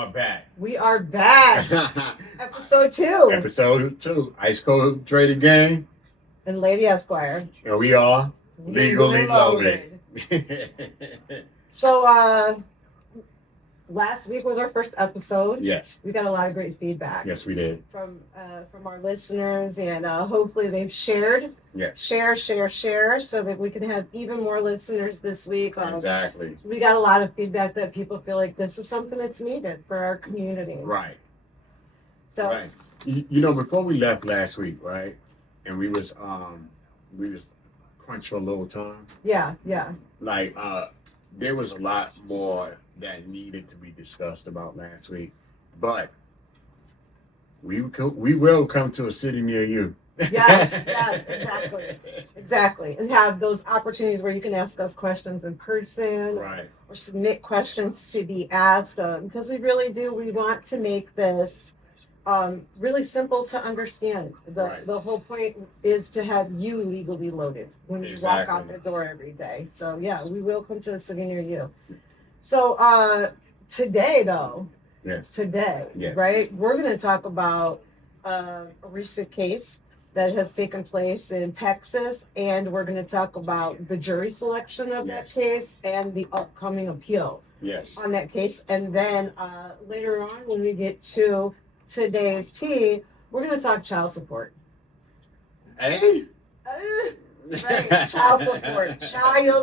are back. We are back. Episode 2. Episode 2. Ice Cold Traded Game. And Lady Esquire. And we are legally loaded. So, last week was our first episode. Yes. We got a lot of great feedback. Yes, we did. From our listeners, and hopefully they've shared. Yes. Share, so that we can have even more listeners this week. Exactly. We got a lot of feedback that people feel like this is something that's needed for our community. Right. So, right. You know, before we left last week, right, and we was crunched for a little time. Yeah. Like, there was a lot more that needed to be discussed about last week, but we will come to a city near you. Yes, exactly. And have those opportunities where you can ask us questions in person, right, or submit questions to be asked, because we want to make this really simple to understand. The whole point is to have you legally loaded when you walk out the door every day. So yeah, we will come to a city near you. So today, though, yes, right, we're going to talk about a recent case that has taken place in Texas, and we're going to talk about the jury selection of that case and the upcoming appeal on that case. And then later on, when we get to today's tea, we're going to talk child support. Hey? Right, child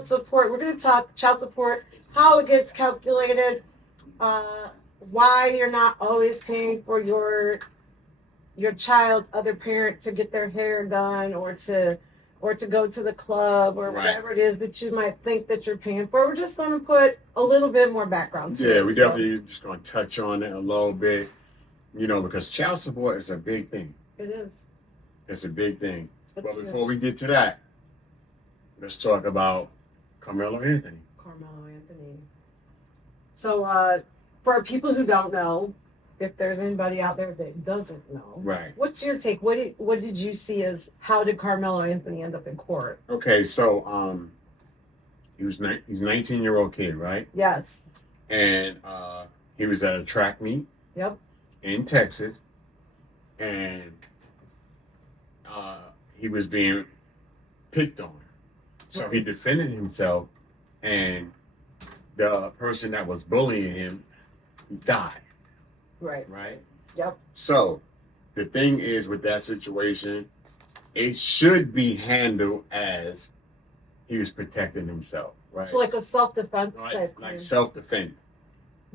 support. We're going to talk child support, how it gets calculated, why you're not always paying for your child's other parent to get their hair done, or to go to the club, or whatever it is that you might think that you're paying for. We're just going to put a little bit more background to it. Yeah, we definitely just going to touch on it a little bit, because child support is a big thing. It is. It's a big thing. But before we get to that, let's talk about Carmelo Anthony. So, for people who don't know, if there's anybody out there that doesn't know, right? What's your take? What did you see as how did Carmelo Anthony end up in court? Okay, so he's 19-year-old kid, right? Yes. And he was at a track meet. Yep. In Texas, and he was being picked on, so he defended himself, and the person that was bullying him died. Right. Yep. So the thing is, with that situation, it should be handled as he was protecting himself, right? So like a self-defense type thing. Like self-defense.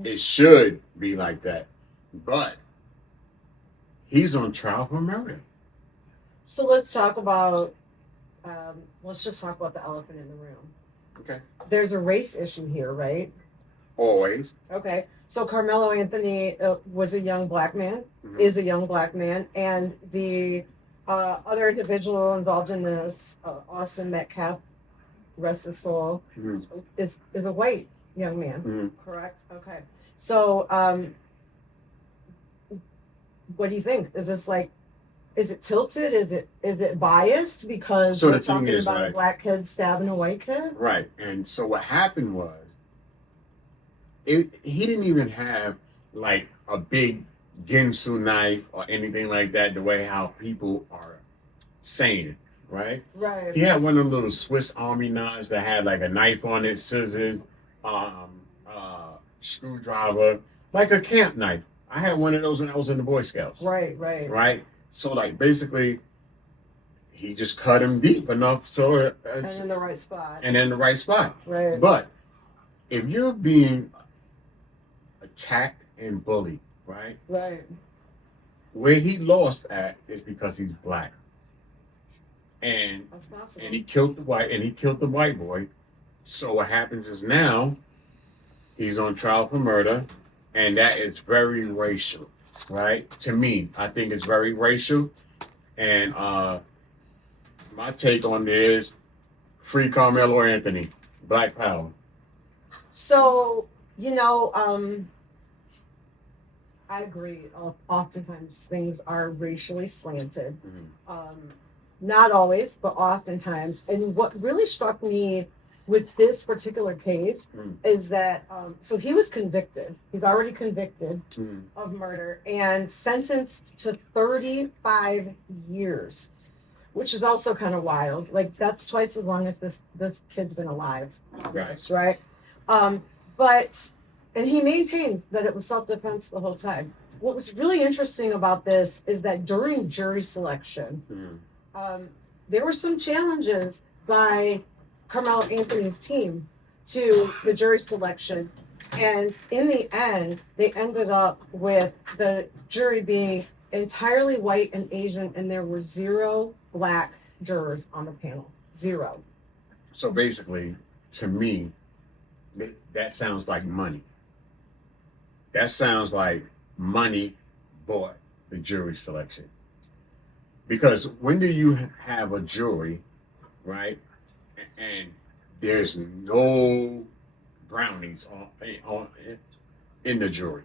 It should be like that. But he's on trial for murder. So let's talk about, let's just talk about the elephant in the room. Okay. There's a race issue here, right? Always. Okay. So Carmelo Anthony was a young black man, is a young black man, and the other individual involved in this, Austin Metcalf, rest his soul, is a white young man, correct? Okay. So, what do you think? Is this is it tilted? Is it biased because we're talking about a black kid stabbing a white kid? Right. And so what happened was, he didn't even have like a big Ginsu knife or anything like that, the way how people are saying it, right? Right. He had one of them little Swiss Army knives that had like a knife on it, scissors, screwdriver, like a camp knife. I had one of those when I was in the Boy Scouts. Right. So like basically, he just cut him deep enough so and in the right spot. Right. But if you're being attacked and bullied, right? Where he lost at is because he's black. And that's possible. And he killed the white boy. So what happens is now he's on trial for murder, and that is very racial, right? To me, I think it's very racial. And my take on this is free Carmelo Anthony, Black Power. So, I agree. Oftentimes things are racially slanted. Not always, but oftentimes. And what really struck me with this particular case Mm. is that so he was convicted. He's already convicted Mm. of murder and sentenced to 35 years, which is also kind of wild. Like that's twice as long as this kid's been alive. Right. Right. But and he maintained that it was self-defense the whole time. What was really interesting about this is that during jury selection, Mm. there were some challenges by Carmelo Anthony's team to the jury selection. And in the end, they ended up with the jury being entirely white and Asian, and there were 0 black jurors on the panel. 0. So basically, to me, that sounds like money. That sounds like money bought the jury selection. Because when do you have a jury, right? And there's no brownies in the jury.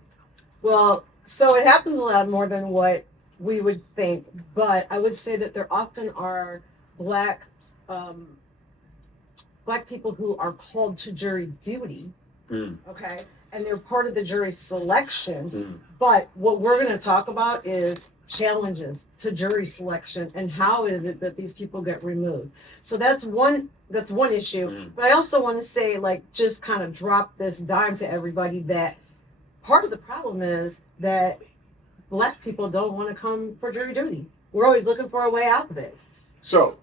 Well, so it happens a lot more than what we would think, but I would say that there often are black people who are called to jury duty, Mm. okay, and they're part of the jury selection. Mm. But what we're going to talk about is challenges to jury selection and how is it that these people get removed. So that's one issue. Mm. But I also want to say, like, just kind of drop this dime to everybody that part of the problem is that black people don't want to come for jury duty. We're always looking for a way out of it. So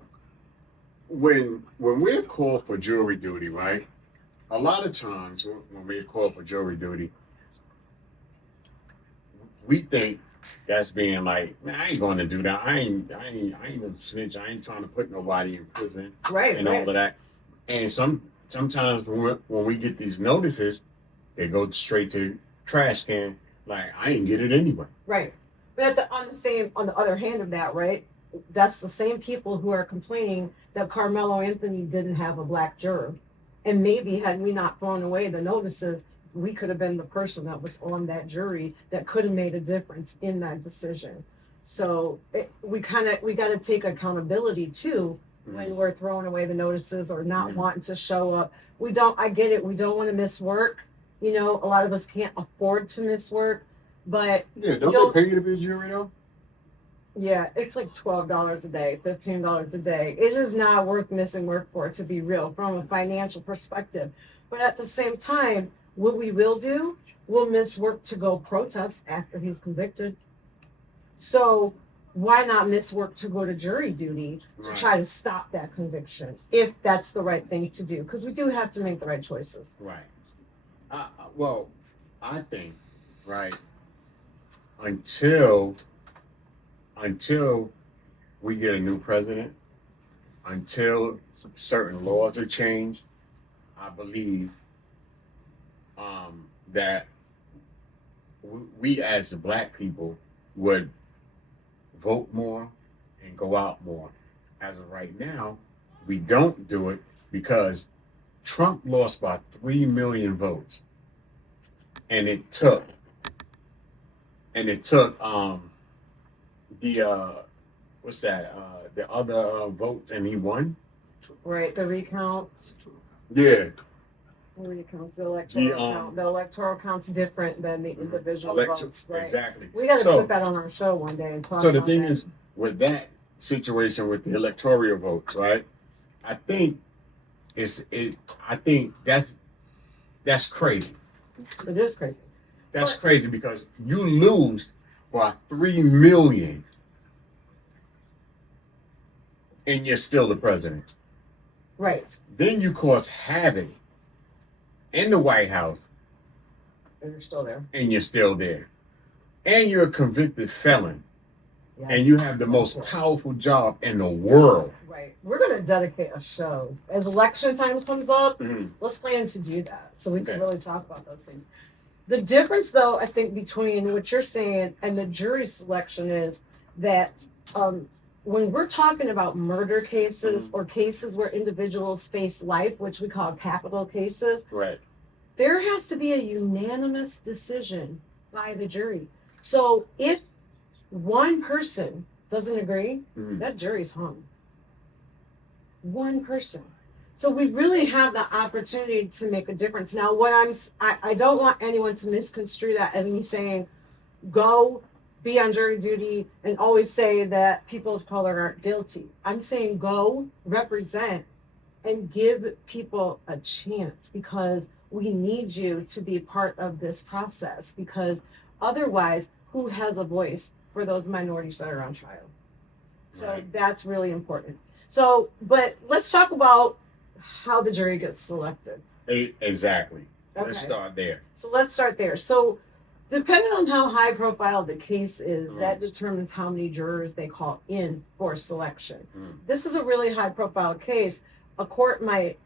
when we're called for jury duty, right? A lot of times when we're called for jury duty, we think that's being like, man, I ain't going to do that. I ain't no snitch. I ain't trying to put nobody in prison Right. and all of that. And sometimes when we get these notices, they go straight to trash can. Like, I ain't get it anyway. Right. But on the other hand of that, right? That's the same people who are complaining that Carmelo Anthony didn't have a black juror. And maybe had we not thrown away the notices, we could have been the person that was on that jury that could have made a difference in that decision. So we got to take accountability too when we're throwing away the notices or not wanting to show up. I get it. We don't want to miss work. You know, a lot of us can't afford to miss work, but yeah, don't they pay you to be a jury though? Yeah, it's like $12 a day, $15 a day. It is not worth missing work for, to be real, from a financial perspective. But at the same time, what we will do, we'll miss work to go protest after he's convicted. So why not miss work to go to jury duty to try to stop that conviction, if that's the right thing to do? Because we do have to make the right choices. Right. Well, I think, right, until we get a new president, until certain laws are changed, I believe that we as the black people would vote more and go out more. As of right now, we don't do it because Trump lost by 3 million votes. And it took the other votes, and he won. Right, the recounts. Yeah. The recounts, the electoral count. The electoral count's different than the individual votes. Right? Exactly. We got to put that on our show one day and talk. So the about thing that. is, with that situation with the electoral votes, right? I think that's crazy. It is crazy. That's crazy because you lose by 3 million and you're still the president. Right. Then you cause havoc in the White House. And you're still there. And you're still there. And you're a convicted felon. Yes. And you have the most powerful job in the world. Right. We're going to dedicate a show. As election time comes up, Mm-hmm. let's plan to do that so we can really talk about those things. The difference, though, I think, between what you're saying and the jury selection is that when we're talking about murder cases or cases where individuals face life, which we call capital cases, right, there has to be a unanimous decision by the jury. So if one person doesn't agree, that jury's hung. One person. So we really have the opportunity to make a difference. Now, I don't want anyone to misconstrue that as me saying, go be on jury duty and always say that people of color aren't guilty. I'm saying go represent and give people a chance, because we need you to be part of this process, because otherwise, who has a voice for those minorities that are on trial? So Right. that's really important. So, but let's talk about how the jury gets selected. Exactly. Let's Okay. start there. So let's start there. So, depending on how high profile the case is, that determines how many jurors they call in for selection. This is a really high profile case. A court might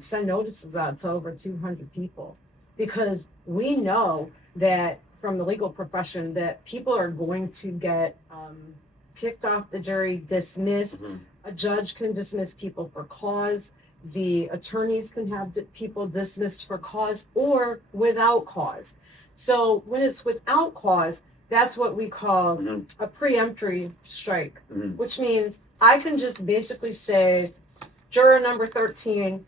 send notices out to over 200 people, because we know that from the legal profession that people are going to get kicked off the jury, dismissed. A judge can dismiss people for cause. The attorneys can have people dismissed for cause or without cause. So when it's without cause, that's what we call a preemptory strike, which means I can just basically say, juror number 13,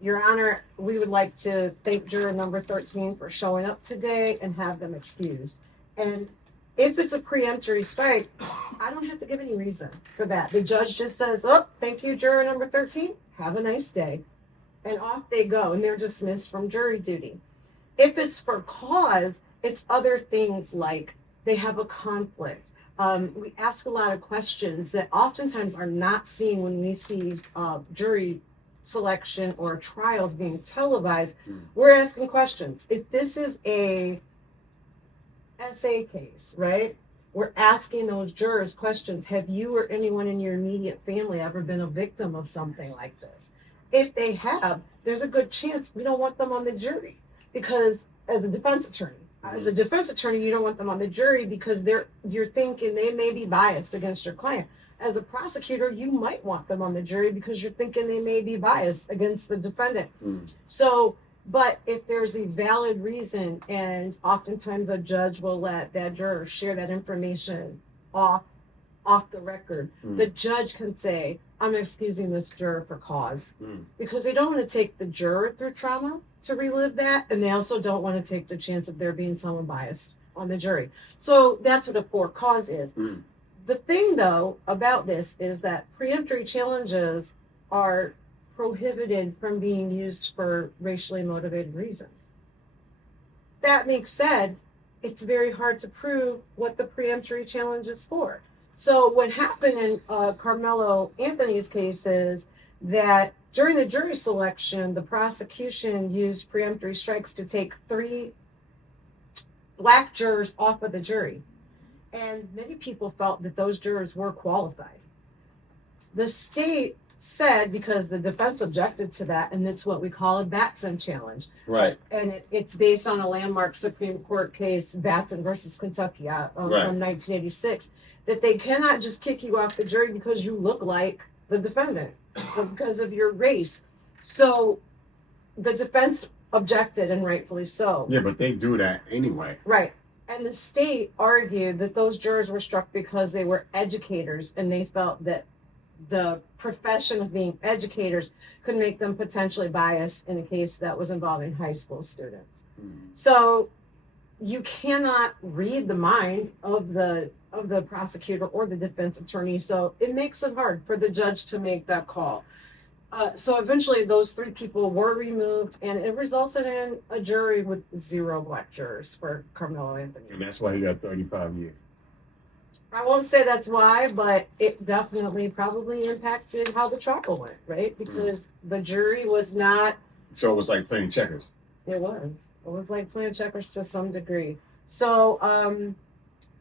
Your Honor, we would like to thank juror number 13 for showing up today and have them excused. And if it's a preemptory strike, I don't have to give any reason for that. The judge just says, oh, thank you, juror number 13. Have a nice day. And off they go, and they're dismissed from jury duty. If it's for cause, it's other things like they have a conflict. We ask a lot of questions that oftentimes are not seen when we see jury selection or trials being televised. We're asking questions. If this is a SA case, right? We're asking those jurors questions. Have you or anyone in your immediate family ever been a victim of something like this? If they have, there's a good chance we don't want them on the jury, because as a defense attorney, you don't want them on the jury because you're thinking they may be biased against your client. As a prosecutor, you might want them on the jury because you're thinking they may be biased against the defendant. So, but if there's a valid reason, and oftentimes a judge will let that juror share that information off the record, the judge can say, I'm excusing this juror for cause, because they don't want to take the juror through trauma to relive that, and they also don't want to take the chance of there being someone biased on the jury. So that's what a for cause is. The thing, though, about this is that preemptory challenges are prohibited from being used for racially motivated reasons. That being said, it's very hard to prove what the preemptory challenge is for. So what happened in Carmelo Anthony's case is that during the jury selection, the prosecution used preemptory strikes to take 3 black jurors off of the jury. And many people felt that those jurors were qualified. The state said, because the defense objected to that, and it's what we call a Batson challenge. Right. And it's based on a landmark Supreme Court case, Batson versus Kentucky, from 1986, that they cannot just kick you off the jury because you look like the defendant, or because of your race. So the defense objected, and rightfully so. Yeah, but they do that anyway. Right. And the state argued that those jurors were struck because they were educators, and they felt that the profession of being educators could make them potentially biased in a case that was involving high school students. So you cannot read the mind of the prosecutor or the defense attorney. So it makes it hard for the judge to make that call. So eventually those 3 people were removed, and it resulted in a jury with 0 black jurors for Carmelo Anthony. And that's why he got 35 years. I won't say that's why, but it definitely probably impacted how the trial went, right? Because the jury was not... So it was like playing checkers. It was like playing checkers to some degree. So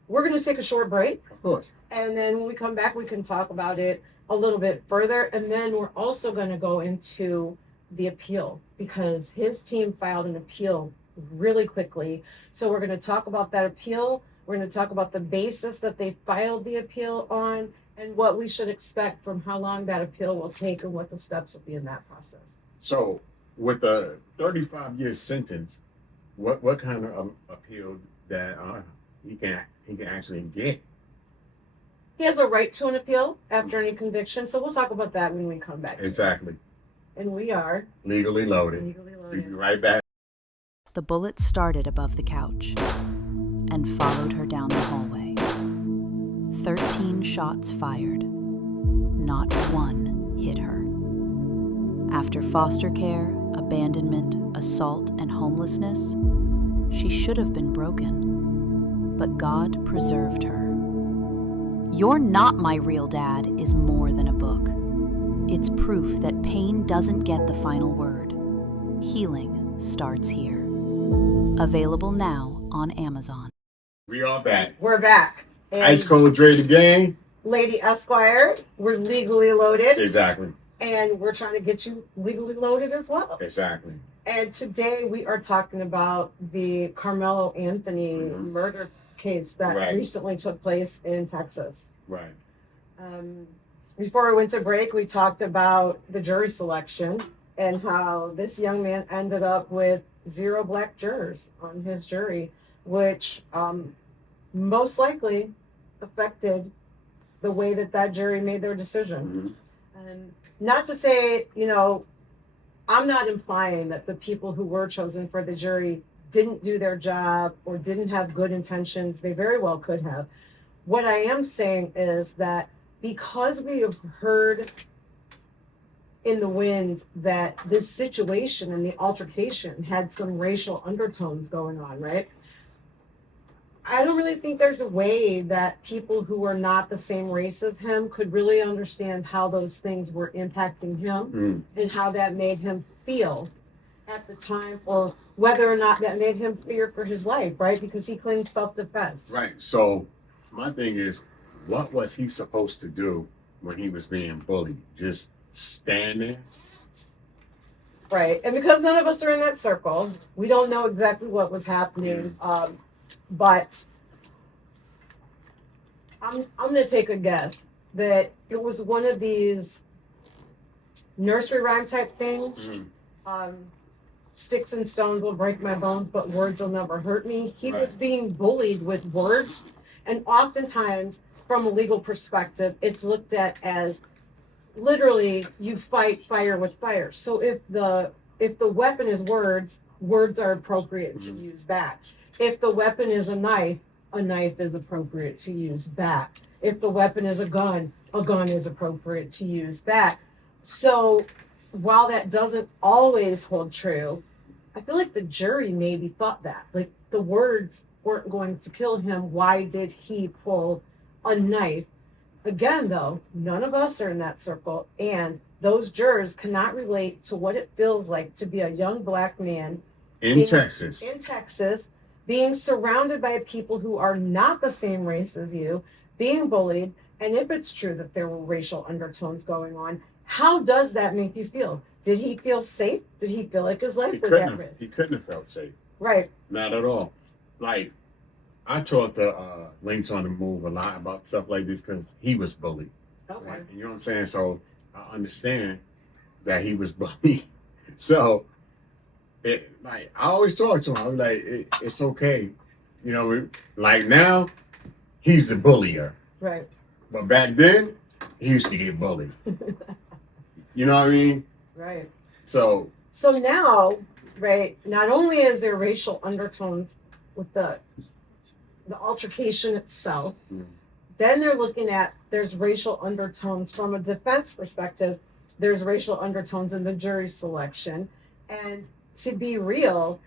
we're going to take a short break. Of course. And then when we come back, we can talk about it a little bit further. And then we're also going to go into the appeal, because his team filed an appeal really quickly. So we're going to talk about that appeal. We're going to talk about the basis that they filed the appeal on, and what we should expect from how long that appeal will take and what the steps will be in that process. So with a 35-year sentence, what kind of appeal that he can actually get? He has a right to an appeal after any conviction, so we'll talk about that when we come back. Exactly. And we are Legally loaded. legally We'll be loaded. right back. The bullet started above the couch and followed her down the hallway. 13 shots fired. Not one hit her. After foster care, abandonment, assault, and homelessness, she should have been broken. But God preserved her. You're Not My Real Dad is more than a book. It's proof that pain doesn't get the final word. Healing starts here. Available now on Amazon. We are back. We're back. And Ice Cold Dre the Gang. Lady Esquire, we're legally loaded. Exactly. And we're trying to get you legally loaded as well. Exactly. And today we are talking about the Carmelo Anthony murder case that recently took place in Texas. Right. Before we went to break, we talked about the jury selection and how this young man ended up with 0 black jurors on his jury, which most likely affected the way that jury made their decision. And not to say, I'm not implying that the people who were chosen for the jury didn't do their job or didn't have good intentions. They very well could have. What I am saying is that because we have heard in the wind that this situation and the altercation had some racial undertones going on, right? I don't really think there's a way that people who are not the same race as him could really understand how those things were impacting him and how that made him feel at the time, or whether or not that made him fear for his life, right? Because he claims self-defense. Right. So my thing is, what was he supposed to do when he was being bullied? Just stand there? Right. And because none of us are in that circle, we don't know exactly what was happening. But I'm going to take a guess that it was one of these nursery rhyme type things. Sticks and stones will break my bones, but words will never hurt me. He was being bullied with words. And oftentimes, from a legal perspective, it's looked at as literally you fight fire with fire. So if the weapon is words, words are appropriate to use back. If the weapon is a knife is appropriate to use back. If the weapon is a gun is appropriate to use back. So while that doesn't always hold true, I feel like the jury maybe thought that. Like, the words weren't going to kill him. Why did he pull a knife? Again, though, none of us are in that circle, and those jurors cannot relate to what it feels like to be a young black man in Texas, being surrounded by people who are not the same race as you, being bullied. And if it's true that there were racial undertones going on, how does that make you feel? Did he feel safe? Did he feel like his life was at risk? He couldn't have felt safe. Right. Not at all. Like, I talk to Links on the Move a lot about stuff like this because he was bullied. Okay. Right? You know what I'm saying? So I understand that he was bullied. So I always talk to him. I'm like, it's okay. Like now, he's the bullier. Right. But back then, he used to get bullied. You know what I mean? Right. So now, right, not only is there racial undertones with the altercation itself, then they're looking at there's racial undertones from a defense perspective. There's racial undertones in the jury selection. And to be real,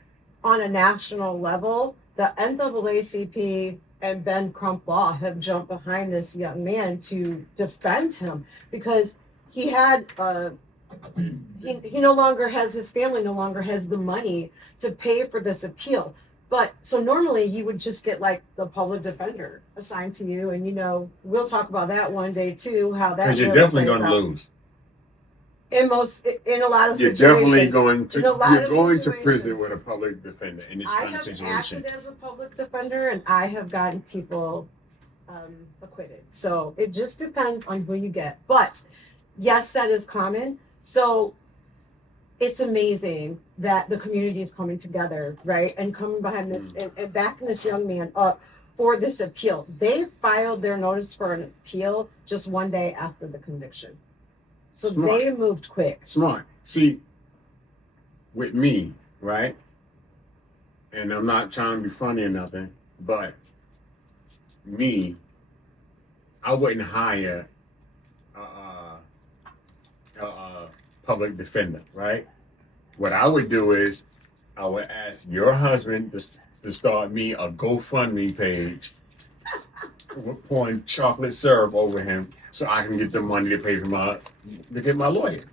on a national level, the NAACP and Ben Crump Law have jumped behind this young man to defend him because he had he no longer has, his family no longer has the money to pay for this appeal. But so normally you would just get like the public defender assigned to you, and we'll talk about that one day too, how that, because you're definitely going to lose. In a lot of situations. You're definitely going to situations. prison with a public defender in this kind of situation. I have acted as a public defender, and I have gotten people acquitted. So it just depends on who you get. But yes, that is common. So it's amazing that the community is coming together, right? And coming behind this and backing this young man up for this appeal. They filed their notice for an appeal just one day after the conviction. So Smart. they moved quick. Smart. See, with me, right? And I'm not trying to be funny or nothing, but me, I wouldn't hire a public defender, right? What I would do is I would ask your husband to start me a GoFundMe page pouring chocolate syrup over him so I can get the money to pay for to get my lawyer.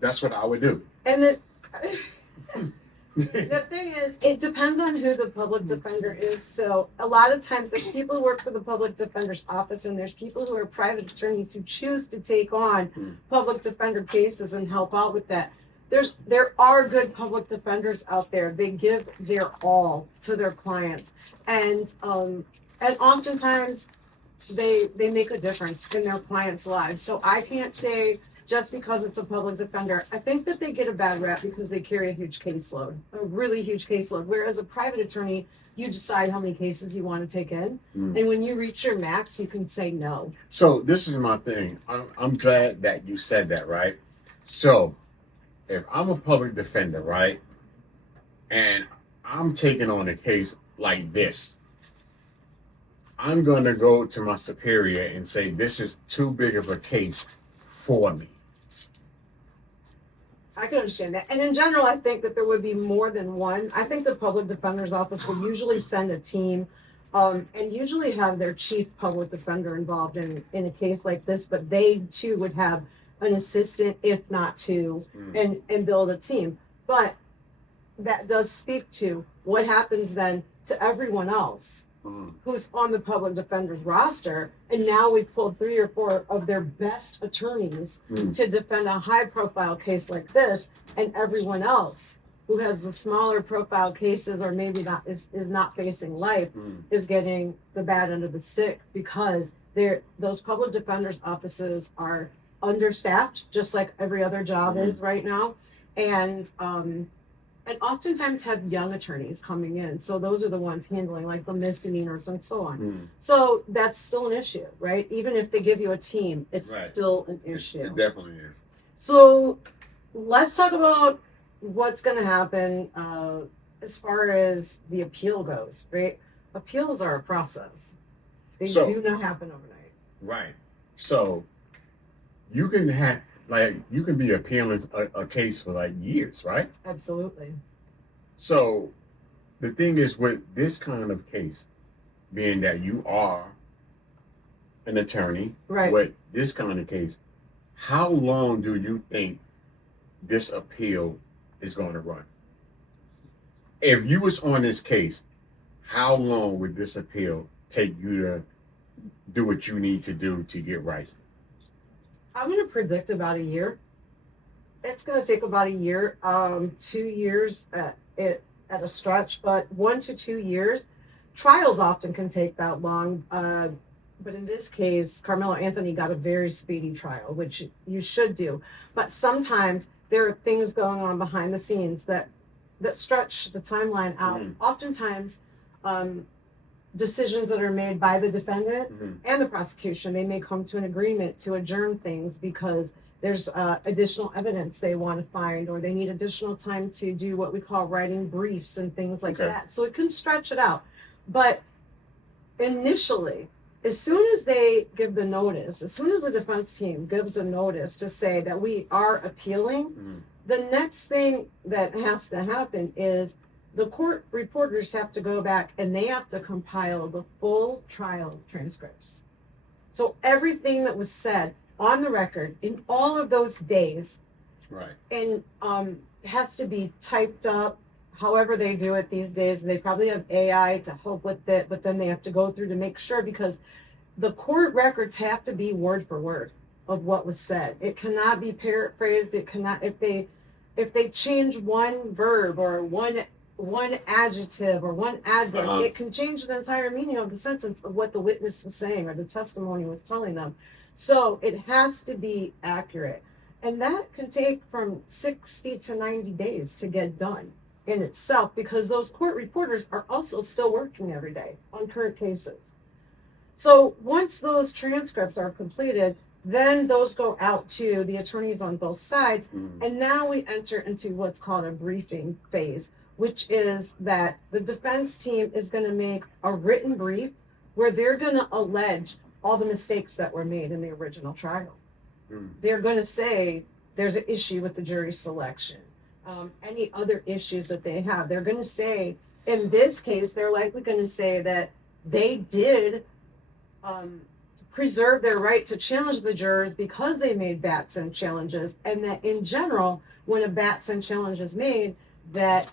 That's what I would do. And the thing is, it depends on who the public defender is. So a lot of times there's people who work for the public defender's office, and there's people who are private attorneys who choose to take on public defender cases and help out with that. There are good public defenders out there. They give their all to their clients, and oftentimes they make a difference in their clients' lives. So I can't say just because it's a public defender. I think that they get a bad rap because they carry a huge caseload, a really huge caseload. Whereas a private attorney, you decide how many cases you want to take in, and when you reach your max, you can say no. So this is my thing. I'm glad that you said that, right? So if I'm a public defender, right, and I'm taking on a case like this, I'm going to go to my superior and say, this is too big of a case for me. I can understand that. And in general, I think that there would be more than one. I think the public defender's office would usually send a team and usually have their chief public defender involved in a case like this, but they too would have an assistant, if not two, and build a team. But that does speak to what happens then to everyone else who's on the public defender's roster. And now we've pulled 3 or 4 of their best attorneys to defend a high profile case like this, and everyone else who has the smaller profile cases or maybe not is not facing life is getting the bad end of the stick, because those public defenders offices are understaffed, just like every other job is right now, and oftentimes have young attorneys coming in. So those are the ones handling like the misdemeanors and so on. So that's still an issue, right? Even if they give you a team, it's still an issue. It definitely is. So let's talk about what's going to happen as far as the appeal goes, right? Appeals are a process. They do not happen overnight. Right. So you can be appealing a case for like years, right? Absolutely. So the thing is with this kind of case, being that you are an attorney, right, with this kind of case, how long do you think this appeal is going to run? If you was on this case, how long would this appeal take you to do what you need to do to get right? I'm going to predict about a year. It's going to take about a year, 2 years at a stretch, but 1 to 2 years. Trials often can take that long, but in this case, Carmelo Anthony got a very speedy trial, which you should do. But sometimes there are things going on behind the scenes that stretch the timeline out. Oftentimes, decisions that are made by the defendant and the prosecution, they may come to an agreement to adjourn things because there's additional evidence they want to find, or they need additional time to do what we call writing briefs and things like that. So it can stretch it out. But initially, as soon as they give the notice, as soon as the defense team gives a notice to say that we are appealing, the next thing that has to happen is the court reporters have to go back and they have to compile the full trial transcripts. So everything that was said on the record in all of those days, and has to be typed up. However they do it these days, they probably have AI to help with it, but then they have to go through to make sure, because the court records have to be word for word of what was said. It cannot be paraphrased. It cannot, if they change one verb or one adjective or one adverb, it can change the entire meaning of the sentence of what the witness was saying or the testimony was telling them. So it has to be accurate. And that can take from 60 to 90 days to get done in itself, because those court reporters are also still working every day on current cases. So once those transcripts are completed, Then those go out to the attorneys on both sides. Mhm. And now we enter into what's called a briefing phase, which is that the defense team is going to make a written brief where they're going to allege all the mistakes that were made in the original trial. Mhm. They're going to say there's an issue with the jury selection, any other issues that they have. They're going to say, in this case, they're likely going to say that they did preserve their right to challenge the jurors because they made Batson challenges, and that in general, when a Batson challenge is made, that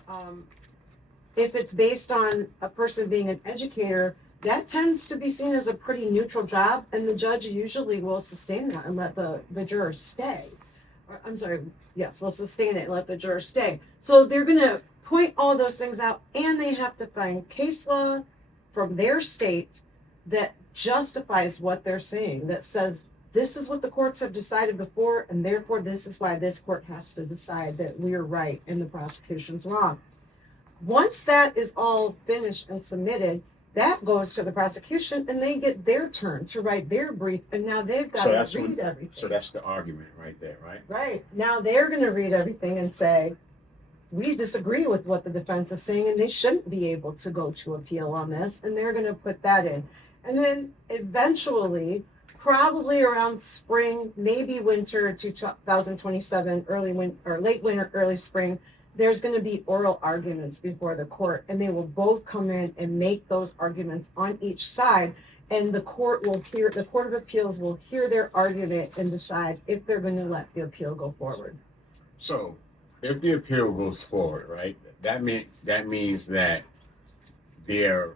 if it's based on a person being an educator, that tends to be seen as a pretty neutral job, and the judge usually will sustain that and let the jurors stay. Or, I'm sorry, yes, will sustain it and let the jurors stay. So they're going to point all those things out, and they have to find case law from their state that justifies what they're saying, that says this is what the courts have decided before, and therefore this is why this court has to decide that we're right and the prosecution's wrong. Once that is all finished and submitted, that goes to the prosecution, and they get their turn to write their brief, and now they've got to read everything. So that's the argument right there, right? Right. Now they're going to read everything and say, we disagree with what the defense is saying, and they shouldn't be able to go to appeal on this, and they're going to put that in. And then eventually, probably around spring, maybe winter 2027, late winter, early spring, there's going to be oral arguments before the court, and they will both come in and make those arguments on each side, and the Court of Appeals will hear their argument and decide if they're going to let the appeal go forward. So if the appeal goes forward, right, that means that they're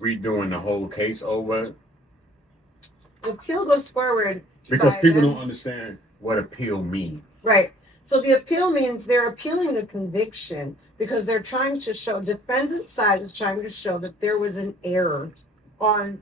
redoing the whole case over? The appeal goes forward Because by people them. don't understand what appeal means. Right. So the appeal means they're appealing the conviction because they're trying to show, defendant's side is trying to show that there was an error on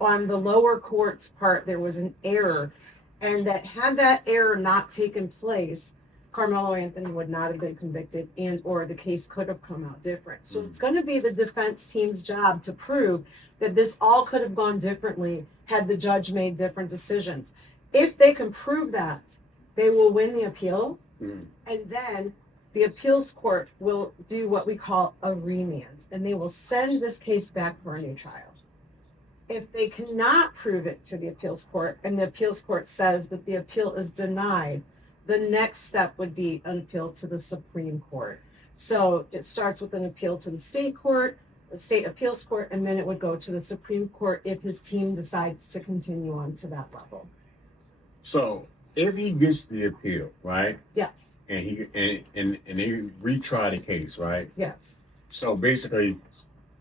the lower court's part. There was an error, and that had that error not taken place, Carmelo Anthony would not have been convicted, and or the case could have come out different. So it's going to be the defense team's job to prove that this all could have gone differently had the judge made different decisions. If they can prove that, they will win the appeal. Mhm. And then the appeals court will do what we call a remand, and they will send this case back for a new trial. If they cannot prove it to the appeals court, and the appeals court says that the appeal is denied, the next step would be an appeal to the Supreme Court. So it starts with an appeal to the state court, the state appeals court, and then it would go to the Supreme Court if his team decides to continue on to that level. So if he gets the appeal, right, Yes, and they retry the case, right? yes. So basically,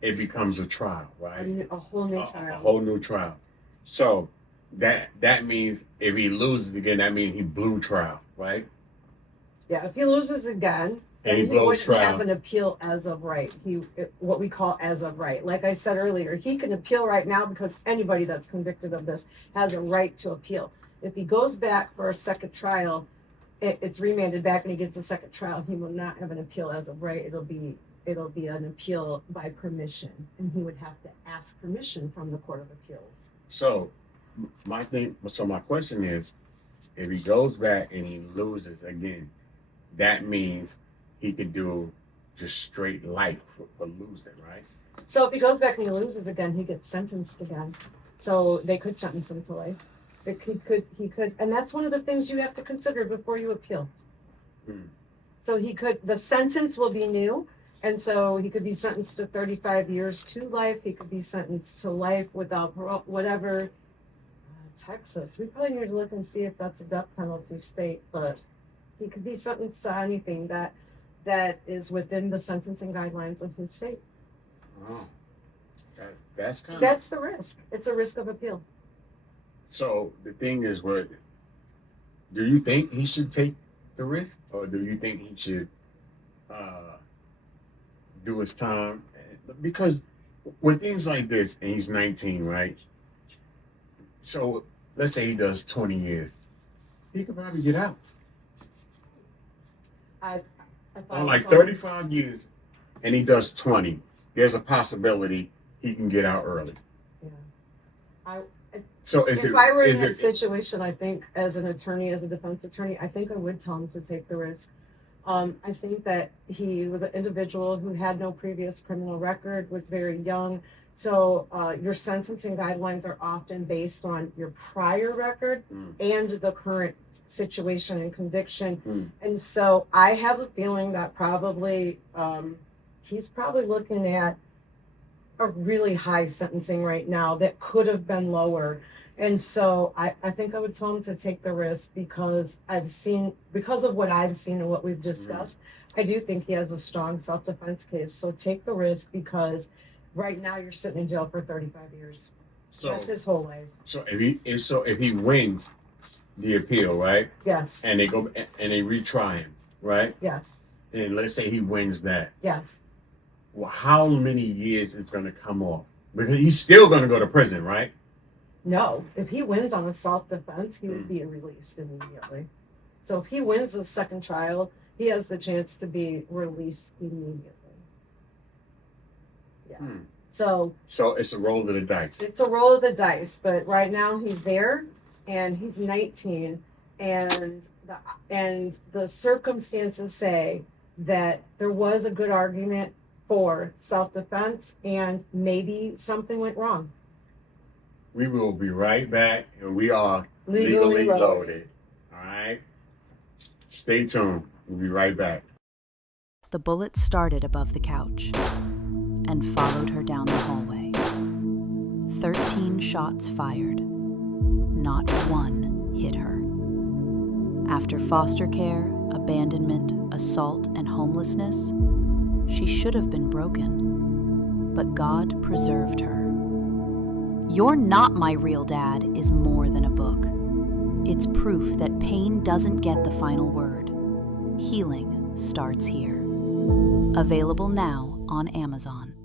it becomes a trial, right? A whole new A trial. whole new trial. So that means if he loses again, that means he blew trial, right? Yeah, if he loses again, And he then he blows wouldn't trial. have an appeal as of right. What we call as of right. Like I said earlier, he can appeal right now because anybody that's convicted of this has a right to appeal. If he goes back for a second trial, it's remanded back and he gets a second trial, he will not have an appeal as of right. It'll be an appeal by permission, and he would have to ask permission from the Court of Appeals. So my question is, if he goes back and he loses again, that means he could do just straight life for losing, right? So if he goes back and he loses again, he gets sentenced again. So they could sentence him to life. He could, and that's one of the things you have to consider before you appeal. So the sentence will be new, and so he could be sentenced to 35 years to life. He could be sentenced to life without parole, whatever. Texas, we probably need to look and see if that's a death penalty state, but he could be sentenced to anything that is within the sentencing guidelines of his state. Oh, that's So kind that's the risk. It's a risk of appeal. So the thing is, do you think he should take the risk, or do you think he should do his time? Because with things like this, and he's 19, right? So let's say he does 20 years, he could probably get out. I Or like 35 years, and he does 20. There's a possibility he can get out early. Yeah. So is If it? I were in Is that it? situation, I think as an attorney, as a defense attorney, I think I would tell him to take the risk. I think that he was an individual who had no previous criminal record, was very young. So your sentencing guidelines are often based on your prior record and the current situation and conviction. And so I have a feeling that probably he's probably looking at a really high sentencing right now that could have been lower. And so I think I would tell him to take the risk because because of what I've seen and what we've discussed, I do think he has a strong self-defense case. So take the risk because right now you're sitting in jail for 35 years. So That's his whole life. so if he wins the appeal, right, Yes, and they go and they retry him, right, yes, and let's say he wins that, yes. well, how many years is going to come off? Because he's still going to go to prison, right? No, if he wins on a self-defense, he would be released immediately. So if he wins the second trial, he has the chance to be released immediately. Yeah. So it's a roll of the dice. it's a roll of the dice, but right now he's there and he's 19 and the circumstances say that there was a good argument for self-defense and maybe something went wrong. We will be right back, and we are Legally loaded. All right? Stay tuned. We'll be right back. The bullet started above the couch and followed her down the hallway. 13 shots fired. Not one hit her. After foster care, abandonment, assault, and homelessness, she should have been broken. But God preserved her. You're Not My Real Dad is more than a book. It's proof that pain doesn't get the final word. Healing starts here. Available now on Amazon.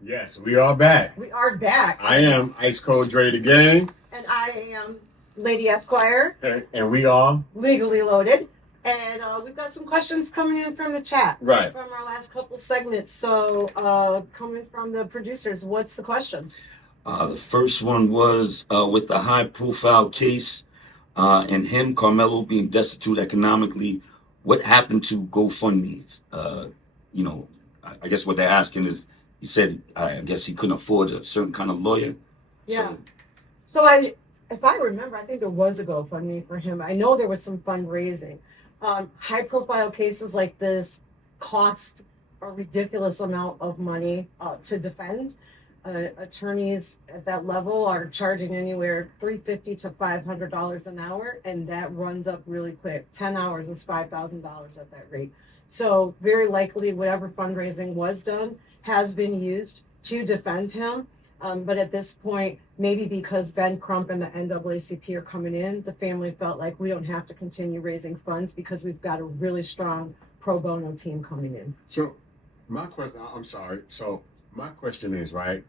Yes, we are back. We are back. I am Ice Cold Dre the Game. And I am Lady Esquire, And we are. legally loaded. And we've got some questions coming in from the chat. Right. From our last couple segments. So coming from the producers, what's the questions? The first one was with the high-profile case and him, Carmelo, being destitute economically. What happened to GoFundMe? I guess what they're asking is, you said, I guess he couldn't afford a certain kind of lawyer. Yeah. So if I remember, I think there was a GoFundMe for him. I know there was some fundraising. High-profile cases like this cost a ridiculous amount of money to defend. Attorneys at that level are charging anywhere $350 to $500 an hour, and that runs up really quick. 10 hours is $5,000 at that rate. So very likely whatever fundraising was done has been used to defend him. But at this point, maybe because Ben Crump and the NAACP are coming in, the family felt like we don't have to continue raising funds because we've got a really strong pro bono team coming in. So my question, I'm sorry. So my question is, right,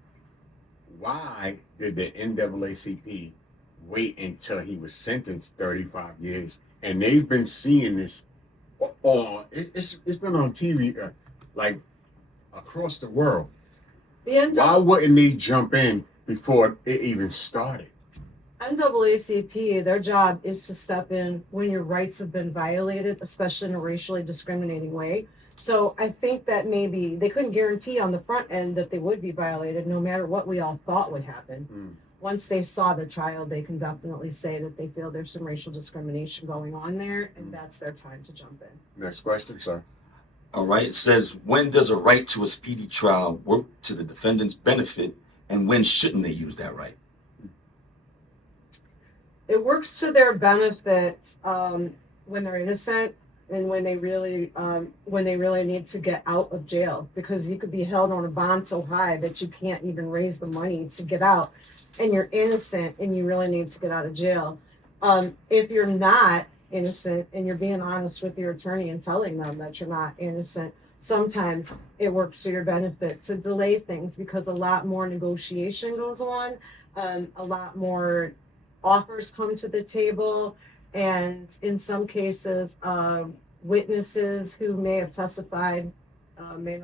why did the NAACP wait until he was sentenced 35 years? And they've been seeing this it's been on TV like across the world. Why wouldn't they jump in before it even started? NAACP, their job is to step in when your rights have been violated, especially in a racially discriminating way. So I think that maybe they couldn't guarantee on the front end that they would be violated no matter what we all thought would happen. Once they saw the child, they can definitely say that they feel there's some racial discrimination going on there, and that's their time to jump in. Next question, sir. All right. It says, when does a right to a speedy trial work to the defendant's benefit, and when shouldn't they use that right? It works to their benefit when they're innocent and when they really need to get out of jail, because you could be held on a bond so high that you can't even raise the money to get out, and you're innocent and you really need to get out of jail. If you're not innocent and you're being honest with your attorney and telling them that you're not innocent, sometimes it works to your benefit to delay things because a lot more negotiation goes on, a lot more offers come to the table, and in some cases witnesses who may have testified may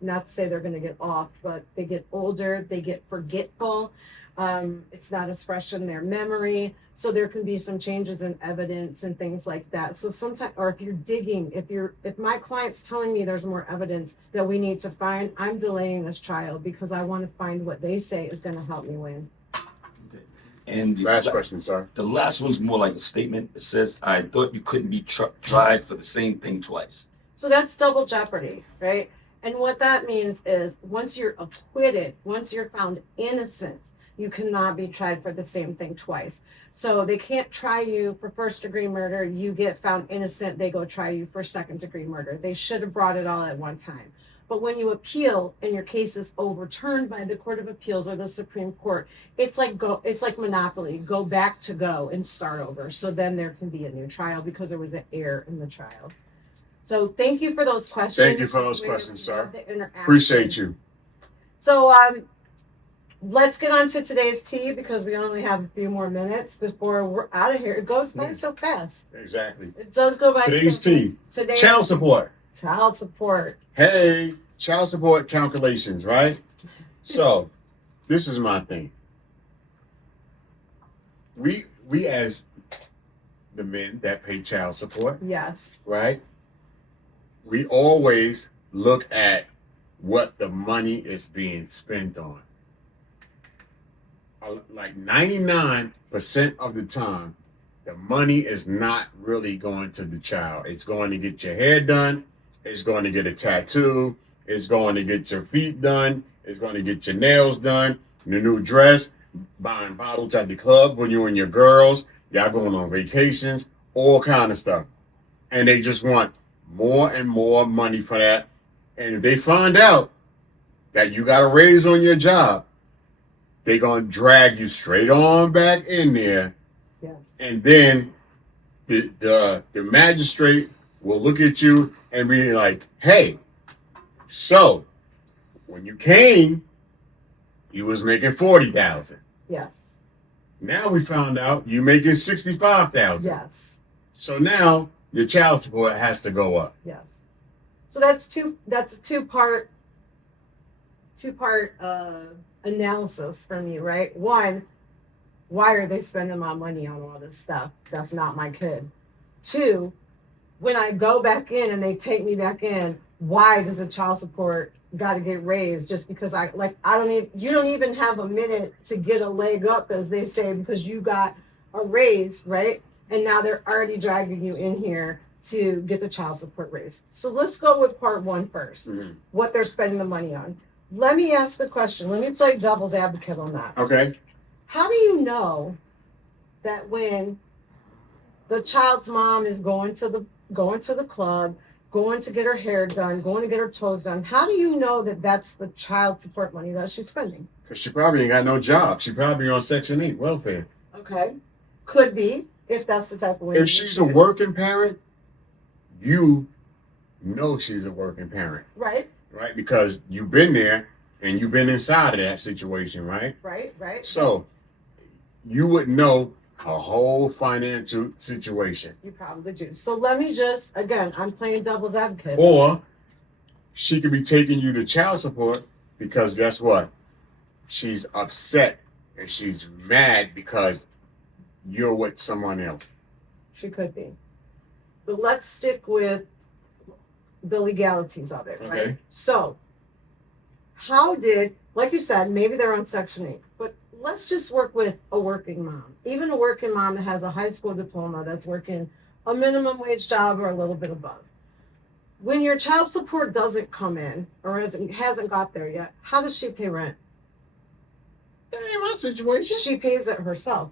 not to say they're going to get off, but they get older, they get forgetful, It's not as fresh in their memory. So there can be some changes in evidence and things like that. So sometimes, or if you're digging, if my client's telling me there's more evidence that we need to find, I'm delaying this trial because I want to find what they say is going to help me win. And the Last question, sir. The last one's more like a statement. It says, "I thought you couldn't be tried for the same thing twice." So that's double jeopardy, right? And what that means is once you're acquitted, once you're found innocent, you cannot be tried for the same thing twice. So they can't try you for first degree murder. You get found innocent, they go try you for second degree murder. They should have brought it all at one time. But when you appeal and your case is overturned by the Court of Appeals or the Supreme Court, it's like Monopoly. Go back to go and start over. So then there can be a new trial because there was an error in the trial. So thank you for those questions. Thank you for those questions, sir. The interaction. Appreciate you. So let's get on to today's tea because we only have a few more minutes before we're out of here. It goes by so fast. Exactly. It does go by Today's so tea. fast. Today's Child support. Child support. Hey, child support calculations, right? So, this is my thing. We as the men that pay child support, Yes. right? We always look at what the money is being spent on. Like 99% of the time, the money is not really going to the child. It's going to get your hair done. It's going to get a tattoo. It's going to get your feet done. It's going to get your nails done. Your new dress. Buying bottles at the club when you and your girls. Y'all going on vacations. All kind of stuff. And they just want more and more money for that. And if they find out that you got a raise on your job, they're going to drag you straight on back in there. Yes. And then the magistrate will look at you and be like, hey, so when you came, you was making $40,000. Yes. Now we found out you making $65,000. Yes. So now your child support has to go up. Yes. So that's a two-part analysis from you, right? One, why are they spending my money on all this stuff? That's not my kid. Two, when I go back in and they take me back in, why does the child support got to get raised just because you don't even have a minute to get a leg up, as they say, because you got a raise, right? And now they're already dragging you in here to get the child support raised. So let's go with part one first, what they're spending the money on. Let me ask the question. Let me play devil's advocate on that. Okay. How do you know that when the child's mom is going to the club, going to get her hair done, going to get her toes done, how do you know that that's the child support money that she's spending? Because she probably ain't got no job. She probably on Section 8 welfare. Okay. Could be, if that's the type of way. If she's a working parent, you know she's a working parent. Right. Right? Because you've been there and you've been inside of that situation, right? Right. So you would know her whole financial situation. You probably do. So let me just, again, I'm playing devil's advocate. Or she could be taking you to child support because guess what? She's upset and she's mad because you're with someone else. She could be. But let's stick with the legalities of it, right? Okay. So, how did, like you said, maybe they're on Section 8, but let's just work with a working mom. Even a working mom that has a high school diploma that's working a minimum wage job or a little bit above. When your child support doesn't come in or hasn't got there yet, how does she pay rent? That ain't my situation. She pays it herself.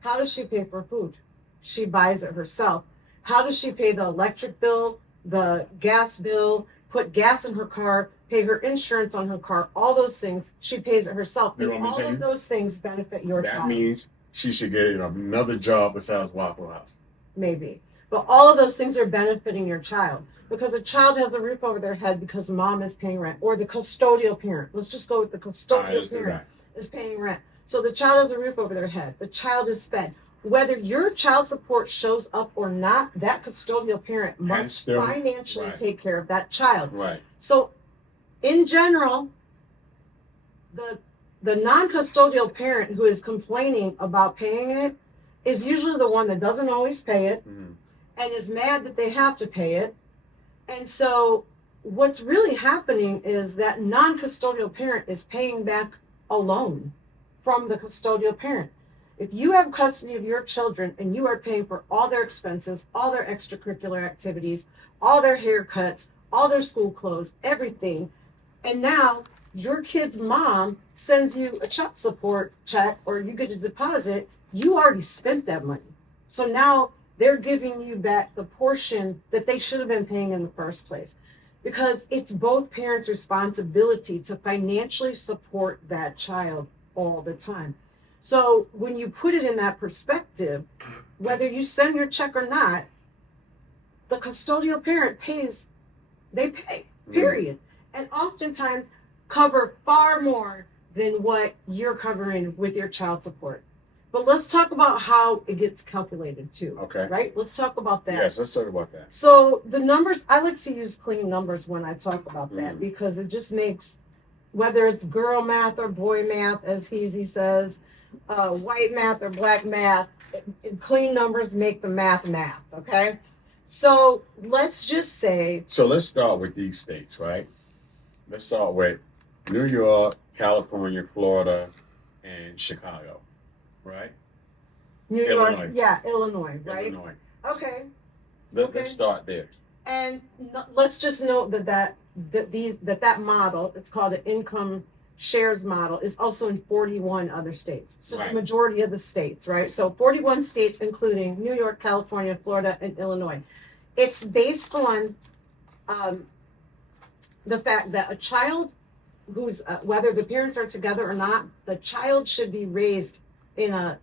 How does she pay for food? She buys it herself. How does she pay the electric bill, the gas bill, put gas in her car, pay her insurance on her car, all those things? She pays it herself. You know And what I'm all saying? of those things benefit your That child. means she should get another job besides Waffle House. Maybe. But all of those things are benefiting your child because a child has a roof over their head because mom is paying rent, or the custodial parent. Let's just go with the All right, custodial let's do parent that. is paying rent. So the child has a roof over their head. The child is fed. Whether your child support shows up or not, that custodial parent must still- financially right. take care of that child. Right. So in general, the the non-custodial parent who is complaining about paying it is usually the one that doesn't always pay it Mhm. and is mad that they have to pay it. And so what's really happening is that non-custodial parent is paying back a loan from the custodial parent. If you have custody of your children and you are paying for all their expenses, all their extracurricular activities, all their haircuts, all their school clothes, everything, and now your kid's mom sends you a child support check or you get a deposit, you already spent that money. So now they're giving you back the portion that they should have been paying in the first place. Because it's both parents' responsibility to financially support that child all the time. So when you put it in that perspective, whether you send your check or not, the custodial parent pays, they pay, period. And oftentimes cover far more than what you're covering with your child support. But let's talk about how it gets calculated too. Okay. Right? Let's talk about that. Yes, let's talk about that. So the numbers, I like to use clean numbers when I talk about that Mhm. because it just makes, whether it's girl math or boy math, as he says, white math or black math, clean numbers make the math, okay? So let's just say, So let's start with these states, right? Let's start with New York, California, Florida, and Chicago, right? New York, Illinois. yeah, Illinois, right? Illinois. Okay. Let's Okay. start there. And let's just note that model, it's called an income shares model, is also in 41 other states. So Right. the majority of the states, right? So 41 states, including New York, California, Florida, and Illinois. It's based on the fact that a child who's whether the parents are together or not, the child should be raised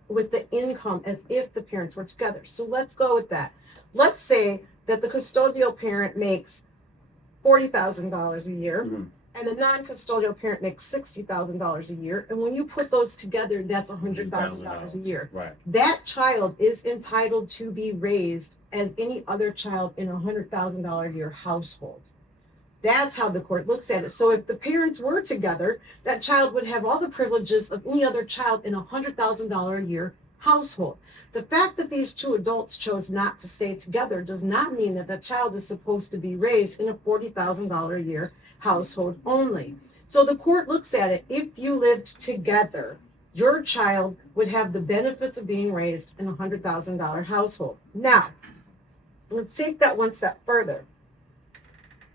with the income as if the parents were together. So let's go with that. Let's say that the custodial parent makes $40,000 a year, Mhm. and the non-custodial parent makes $60,000 a year. And when you put those together, that's $100,000 a year. Right. That child is entitled to be raised as any other child in a $100,000 a year household. That's how the court looks at it. So if the parents were together, that child would have all the privileges of any other child in a $100,000 a year household. The fact that these two adults chose not to stay together does not mean that the child is supposed to be raised in a $40,000 a year household only. So the court looks at it. If you lived together, your child would have the benefits of being raised in a $100,000 household. Now, let's take that one step further.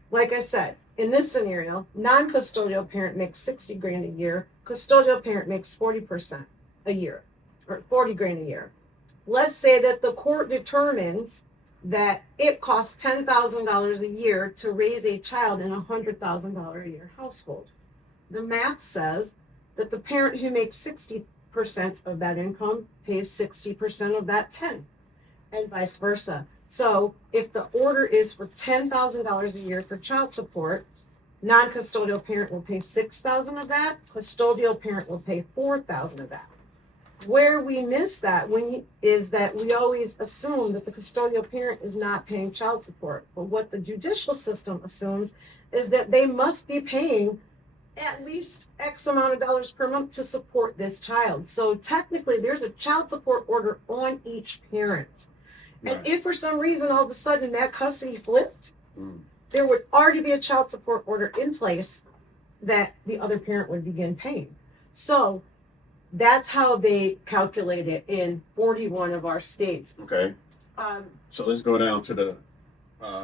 Like I said, in this scenario, non-custodial parent makes 60 grand a year, custodial parent makes 40% a year, or 40 grand a year. Let's say that the court determines that it costs $10,000 a year to raise a child in a $100,000 a year household. The math says that the parent who makes 60% of that income pays 60% of that 10, and vice versa. So if the order is for $10,000 a year for child support, non-custodial parent will pay $6,000 of that, custodial parent will pay $4,000 of that. Where we miss that is that we always assume that the custodial parent is not paying child support. But what the judicial system assumes is that they must be paying at least X amount of dollars per month to support this child. So technically there's a child support order on each parent. And Right. if for some reason all of a sudden that custody flipped, Mm. there would already be a child support order in place that the other parent would begin paying. So that's how they calculate it in 41 of our states. Okay. So let's go down to the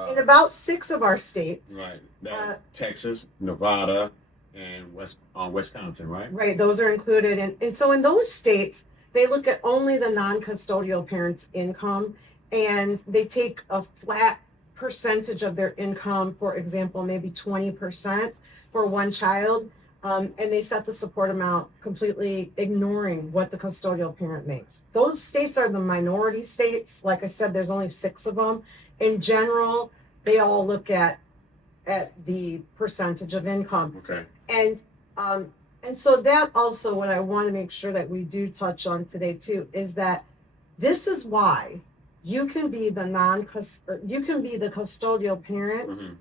In about 6 of our states, right. Texas, Nevada, and Wisconsin, right? right, those are included. And so in those states, they look at only the non-custodial parent's income, and they take a flat percentage of their income, for example, maybe 20% for one child. And they set the support amount completely ignoring what the custodial parent makes. Those states are the minority states. Like I said, there's only 6 of them. In general, they all look at the percentage of income. Okay. And so that also what I want to make sure that we do touch on today too is that this is why you can be the custodial parent Mhm.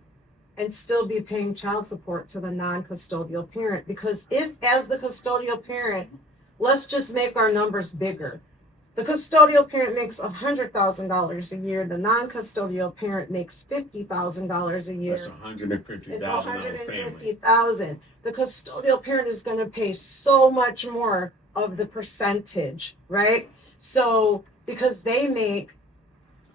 and still be paying child support to the non-custodial parent. Because if, as the custodial parent, let's just make our numbers bigger. The custodial parent makes $100,000 a year. The non-custodial parent makes $50,000 a year. That's $150,000 It's family. $150,000. The custodial parent is going to pay so much more of the percentage, right? So because they make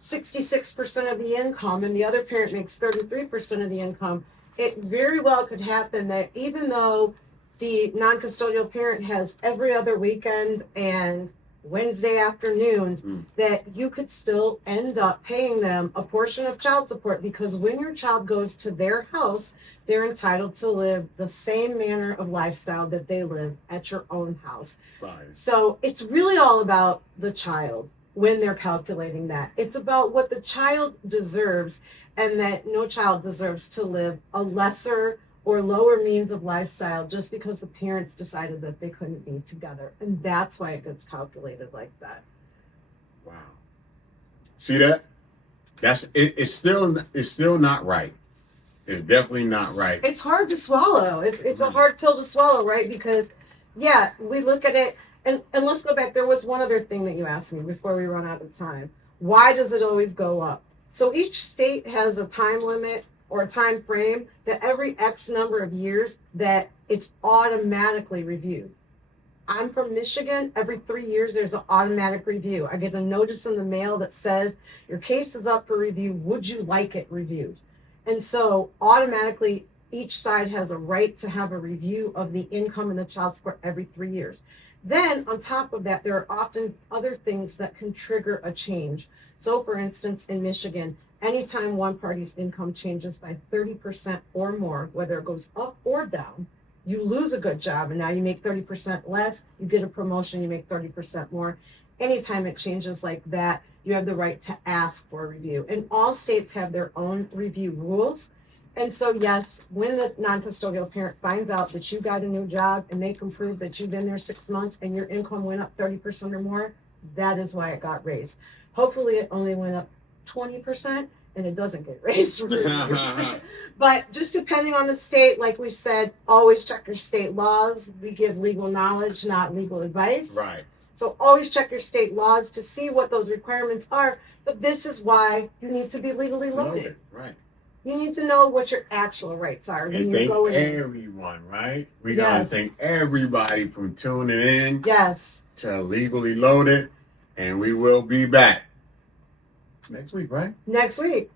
66% of the income and the other parent makes 33% of the income, it very well could happen that even though the non-custodial parent has every other weekend and Wednesday afternoons, that you could still end up paying them a portion of child support, because when your child goes to their house, they're entitled to live the same manner of lifestyle that they live at your own house. Right. So it's really all about the child when they're calculating that. It's about what the child deserves, and that no child deserves to live a lesser or lower means of lifestyle just because the parents decided that they couldn't be together. And that's why it gets calculated like that. Wow. See that? It's still not right. It's definitely not right. It's hard to swallow. It's a hard pill to swallow, right? Because yeah, we look at it, and let's go back. There was one other thing that you asked me before we run out of time. Why does it always go up? So each state has a time limit or a time frame that every X number of years that it's automatically reviewed. I'm from Michigan. Every 3 years, there's an automatic review. I get a notice in the mail that says your case is up for review. Would you like it reviewed? And so automatically, each side has a right to have a review of the income and the child support every 3 years. Then on top of that, there are often other things that can trigger a change. So for instance, in Michigan, anytime one party's income changes by 30% or more, whether it goes up or down, you lose a good job and now you make 30% less, you get a promotion, you make 30% more. Anytime it changes like that, you have the right to ask for a review. And all states have their own review rules. And so yes, when the non-custodial parent finds out that you got a new job and they can prove that you've been there 6 months and your income went up 30% or more, that is why it got raised. Hopefully it only went up 20% and it doesn't get raised for reviews. But just depending on the state, like we said, always check your state laws. We give legal knowledge, not legal advice. Right. So always check your state laws to see what those requirements are. But this is why you need to be legally loaded. Right. You need to know what your actual rights are when And you're thank going in. everyone, right? We Yes. gotta thank everybody from tuning in Yes. to Legally Loaded, and we will be back next week, right? Next week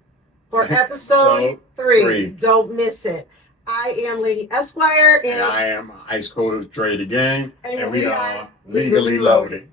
for episode So, 3. three. Don't miss it. I am Lady Esquire, And I am Ice Cold Dre the Gang, And and we we are are Legally Loaded.